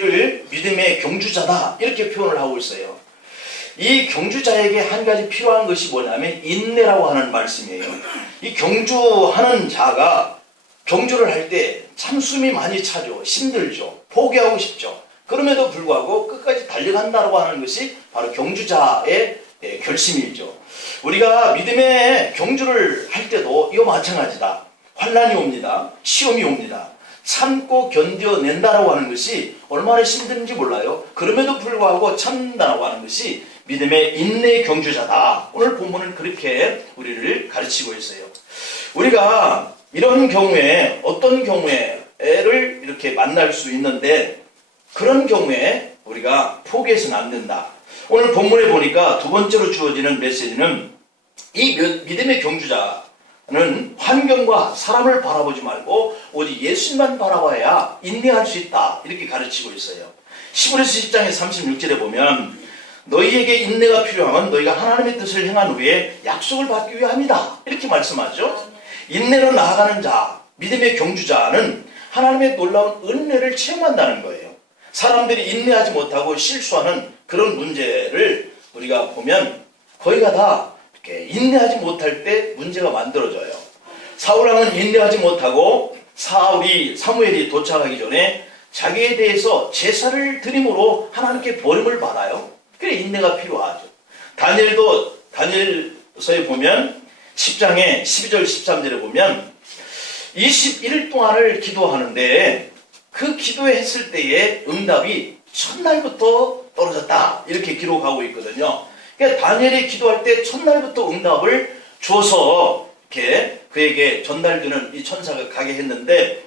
우리를 믿음의 경주자다 이렇게 표현을 하고 있어요. 이 경주자에게 한 가지 필요한 것이 뭐냐면 인내라고 하는 말씀이에요. 이 경주하는 자가 경주를 할 때 참 숨이 많이 차죠. 힘들죠. 포기하고 싶죠. 그럼에도 불구하고 끝까지 달려간다고 하는 것이 바로 경주자의 결심이죠. 우리가 믿음의 경주를 할 때도 이거 마찬가지다. 환난이 옵니다. 시험이 옵니다. 참고 견뎌낸다라고 하는 것이 얼마나 힘든지 몰라요. 그럼에도 불구하고 참는다라고 하는 것이 믿음의 인내 경주자다. 오늘 본문은 그렇게 우리를 가르치고 있어요. 우리가 이런 경우에 어떤 경우에를 이렇게 만날 수 있는데 그런 경우에 우리가 포기해서는 안 된다. 오늘 본문에 보니까 두 번째로 주어지는 메시지는 이 믿음의 경주자는 환경과 사람을 바라보지 말고 오직 예수님만 바라봐야 인내할 수 있다. 이렇게 가르치고 있어요. 히브리서 10장의 36절에 보면 너희에게 인내가 필요하면 너희가 하나님의 뜻을 행한 후에 약속을 받기 위함이다. 이렇게 말씀하죠. 인내로 나아가는 자, 믿음의 경주자는 하나님의 놀라운 은혜를 체험한다는 거예요. 사람들이 인내하지 못하고 실수하는 그런 문제를 우리가 보면 거의가 다 이렇게 인내하지 못할 때 문제가 만들어져요. 사울왕은 인내하지 못하고 사무엘이 도착하기 전에 자기에 대해서 제사를 드림으로 하나님께 버림을 받아요. 그래 인내가 필요하죠. 다니엘서에 보면 10장에 12절 13절에 보면 21일 동안을 기도하는데 그 기도했을 때의 응답이 첫날부터 떨어졌다. 이렇게 기록하고 있거든요. 그러니까 다니엘이 기도할 때 첫날부터 응답을 줘서 이렇게 그에게 전달되는 이 천사가 가게 했는데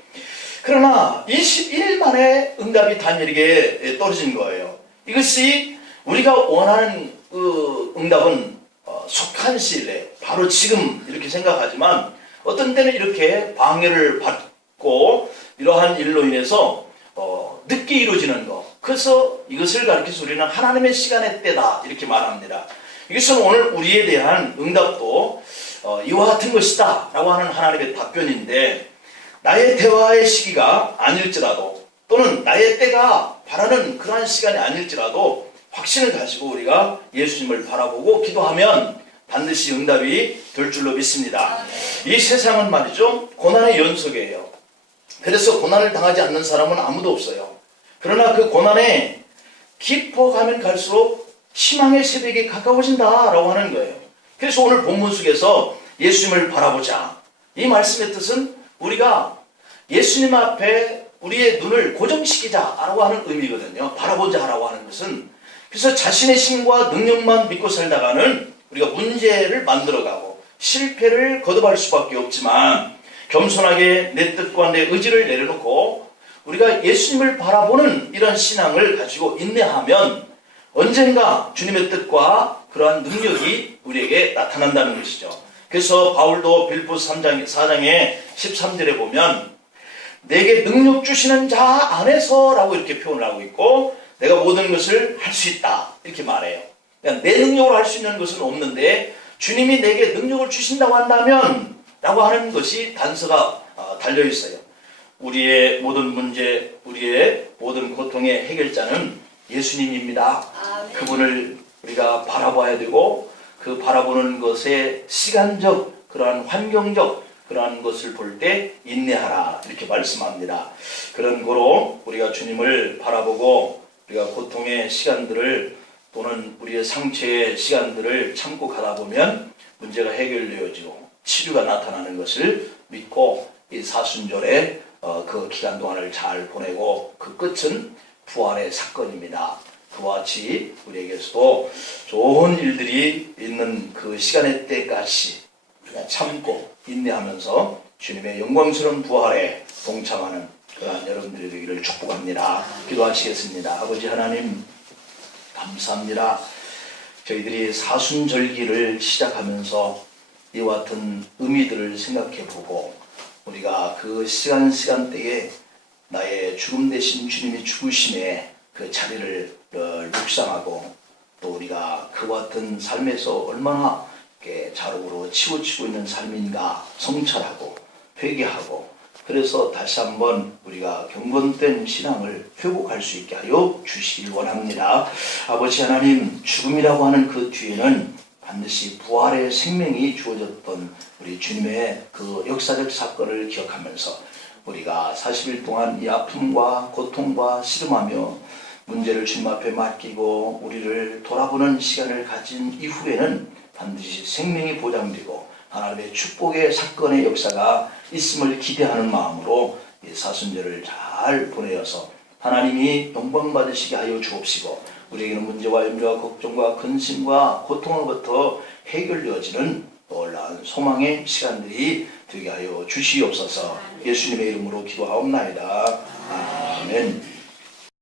그러나 21일 만에 응답이 다니엘에게 떨어진 거예요. 이것이 우리가 원하는 그 응답은 속한 시일 내에 바로 지금 이렇게 생각하지만 어떤 때는 이렇게 방해를 받고 이러한 일로 인해서 늦게 이루어지는 것. 그래서 이것을 가르쳐서 우리는 하나님의 시간의 때다 이렇게 말합니다. 이것은 오늘 우리에 대한 응답도 이와 같은 것이다 라고 하는 하나님의 답변인데 나의 대화의 시기가 아닐지라도 또는 나의 때가 바라는 그러한 시간이 아닐지라도 확신을 가지고 우리가 예수님을 바라보고 기도하면 반드시 응답이 될 줄로 믿습니다. 이 세상은 말이죠 고난의 연속이에요. 그래서 고난을 당하지 않는 사람은 아무도 없어요. 그러나 그 고난에 깊어가면 갈수록 희망의 새벽이 가까워진다라고 하는 거예요. 그래서 오늘 본문 속에서 예수님을 바라보자. 이 말씀의 뜻은 우리가 예수님 앞에 우리의 눈을 고정시키자라고 하는 의미거든요. 바라보자라고 하는 것은 그래서 자신의 힘과 능력만 믿고 살다가는 우리가 문제를 만들어가고 실패를 거듭할 수밖에 없지만 겸손하게 내 뜻과 내 의지를 내려놓고 우리가 예수님을 바라보는 이런 신앙을 가지고 인내하면 언젠가 주님의 뜻과 그러한 능력이 우리에게 나타난다는 것이죠. 그래서 바울도 빌립보 4장의 13절에 보면 내게 능력 주시는 자 안에서라고 이렇게 표현을 하고 있고 내가 모든 것을 할 수 있다 이렇게 말해요. 그러니까 내 능력으로 할 수 있는 것은 없는데 주님이 내게 능력을 주신다고 한다면 라고 하는 것이 단서가 달려있어요. 우리의 모든 문제, 우리의 모든 고통의 해결자는 예수님입니다. 그분을 우리가 바라봐야 되고 그 바라보는 것에 시간적 그러한 환경적 그러한 것을 볼 때 인내하라 이렇게 말씀합니다. 그런 거로 우리가 주님을 바라보고 우리가 고통의 시간들을 또는 우리의 상처의 시간들을 참고 가다 보면 문제가 해결되어지고 치료가 나타나는 것을 믿고 이 사순절에 그 기간 동안을 잘 보내고 그 끝은 부활의 사건입니다. 그와 같이 우리에게서도 좋은 일들이 있는 그 시간의 때까지 우리가 참고 인내하면서 주님의 영광스러운 부활에 동참하는 그러한 여러분들이 되기를 축복합니다. 기도하시겠습니다. 아버지 하나님 감사합니다. 저희들이 사순절기를 시작하면서 이와 같은 의미들을 생각해보고 우리가 그 시간대에 나의 죽음 대신 주님이 죽으심에 그 자리를 묵상하고 또 우리가 그와 같은 삶에서 얼마나 자록으로 치우치고 있는 삶인가 성찰하고 회개하고 그래서 다시 한번 우리가 경건된 신앙을 회복할 수 있게 하여 주시길 원합니다. 아버지 하나님, 죽음이라고 하는 그 뒤에는 반드시 부활의 생명이 주어졌던 우리 주님의 그 역사적 사건을 기억하면서 우리가 40일 동안 이 아픔과 고통과 씨름하며 문제를 주님 앞에 맡기고 우리를 돌아보는 시간을 가진 이후에는 반드시 생명이 보장되고 하나님의 축복의 사건의 역사가 있음을 기대하는 마음으로 이 사순절을 잘 보내어서 하나님이 영광 받으시게 하여 주옵시고 우리에게는 문제와 염려와 걱정과 근심과 고통으로부터 해결되어지는 놀라운 소망의 시간들이 되게 하여 주시옵소서. 예수님의 이름으로 기도하옵나이다. 아멘.